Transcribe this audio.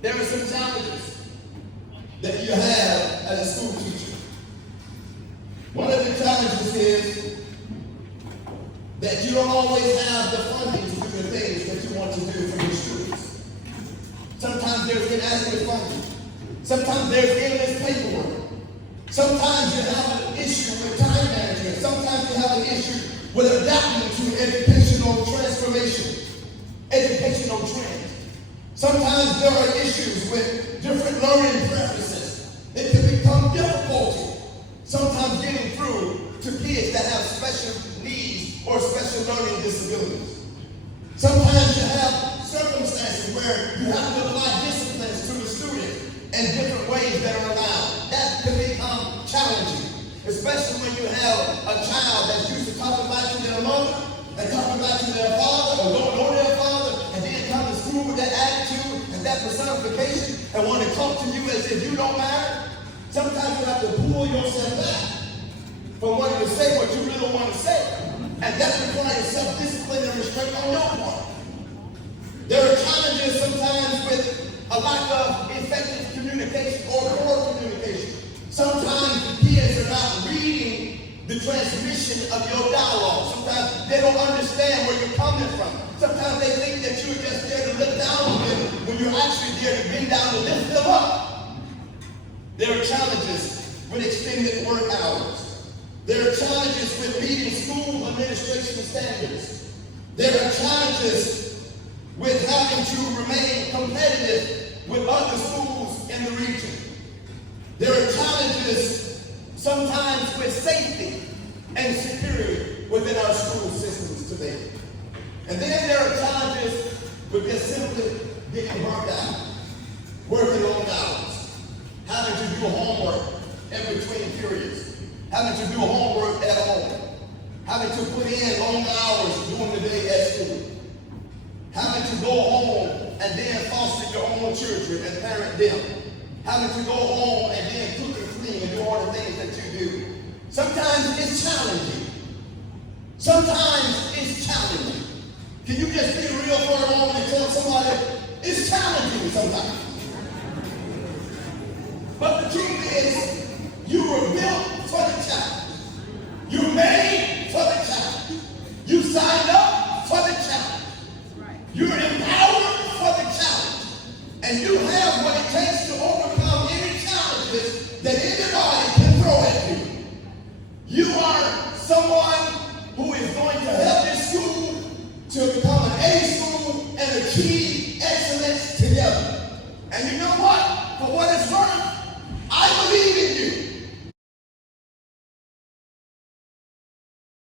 There are some challenges that you have as a school teacher. One of the challenges is that you don't always have the funding to do the things that you want to do for your students. Sometimes there's inadequate funding. Sometimes there's endless paperwork. Sometimes you have an issue with time management. Sometimes you have an issue with adapting to educational transformation, educational trends. Sometimes there are issues with different learning preferences. It can become difficult sometimes getting through to kids that have special needs or special learning disabilities. Sometimes you have circumstances where you have to apply disciplines to the student in different ways that are allowed. That can become challenging, especially when you have a child that's used to talking back to their mother and talking back to their father or don't know their father and then come to school with that attitude and that personification and want to talk to you as if you don't matter. Sometimes you have to pull yourself back from wanting to say what you really want to say. And that requires self-discipline and restraint on your part. There are challenges sometimes with a lack of effective communication or poor communication. Sometimes the kids are not reading the transmission of your dialogue. Sometimes they don't understand where you're coming from. Sometimes they think that you're just there to look down on them when you're actually there to bend down and lift them up. There are challenges with extended work hours. There are challenges with meeting school administration standards. There are challenges with having to remain competitive with other schools in the region. There are challenges sometimes with safety and security within our school systems today. And then there are challenges with just simply getting burnt out, working long hours, having to do homework in between periods, having to do homework at home, having to put in long hours during the day at school, having to go home and then foster your own children and parent them, having to go home and then cook and clean and do all the things that you do. Sometimes it's challenging. Sometimes it's challenging. Can you just be real for a moment and tell somebody it's challenging sometimes? But the truth is, you were built for the challenge. You made for the challenge. You signed up for the challenge. You're empowered for the challenge. And you have what it takes